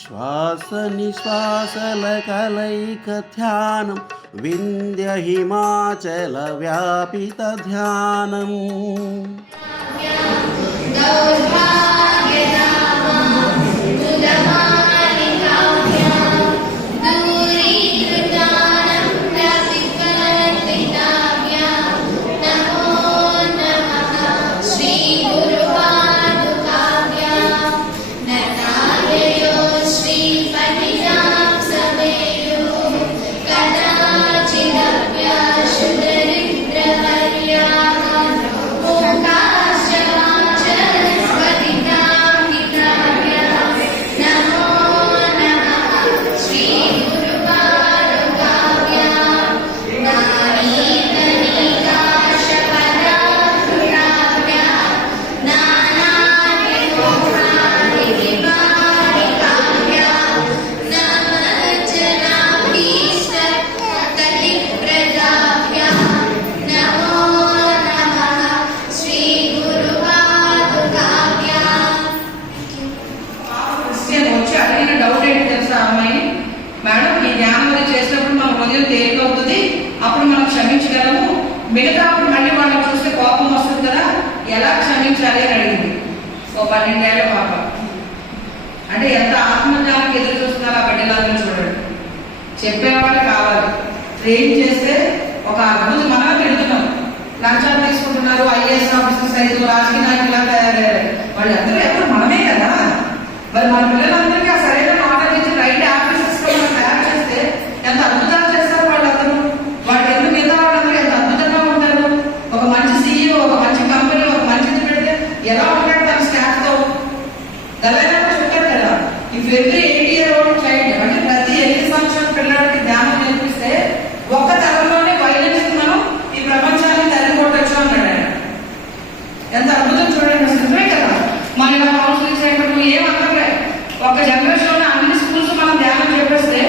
శ్వాస నిశ్వాసల కలయిక ధ్యానం వింధ్య హిమాచల వ్యాపిత ధ్యానం. మేడం ఈ ధ్యానం చేసినప్పుడు మన హృదయం తేలిక అవుతుంది, అప్పుడు మనం క్షమించగలము, మిగతా అప్పుడు మళ్ళీ వాళ్ళని చూస్తే కోపం వస్తుంది కదా, ఎలా క్షమించాలి అని అడిగింది. 12 ఏళ్ల పాప. అంటే ఎంత ఆత్మజ్ఞానానికి ఎదురు చూస్తున్నారో ఆ బిడ్డలందరూ చూడండి. చెప్పేవాళ్ళు కావాలి, ట్రైన్ చేస్తే ఒక అద్భుతం. మనం పెడుతున్నాం, లంచాలు తీసుకుంటున్నారు, ఐఏఎస్ ఆఫీసర్స్ అయితే రాజకీయ నాయకులా తయారయ్యారు. వాళ్ళు అందరూ ఎవరు మనమే కదా. మరి మన పిల్లలందరికీ ఆ సరైన నాలెడ్జ్ ఇచ్చి రైట్ ఆఫీసర్స్ గా మనం తయారు చేస్తే ఎంత అద్భుతాలు చేస్తారు వాళ్ళందరూ. వాళ్ళు ఎందుకు మిగతా వాళ్ళందరూ ఎంత అద్భుతంగా ఉంటారు. ఒక మంచి సీఈఓ, ఒక మంచి కంపెనీ, ఒక మంచిది పెడితే ఎలా ఉంటాడు తన స్టాఫ్ తో. దళైనా చెప్పారు కదా, ఇఫ్ ఎవ్రీ 8-year-old చైల్డ్, అంటే ప్రతి 8 సంవత్సరాల పిల్లలకి ధ్యానం నేర్పిస్తే ఒక్క తరంలోనే వైలెన్స్ మనం ఈ ప్రపంచాన్ని తల్లికొట్టచ్చు అన్నాడు ఆయన. ఎంత అద్భుతం చూడండి. నిజమే కదా. మన ఇలా కౌన్సిలింగ్ సెంటర్ ఏమక్కర్లే, ఒక జనరేషన్ లో అన్ని స్కూల్స్ మనం ధ్యానం చెప్పేస్తే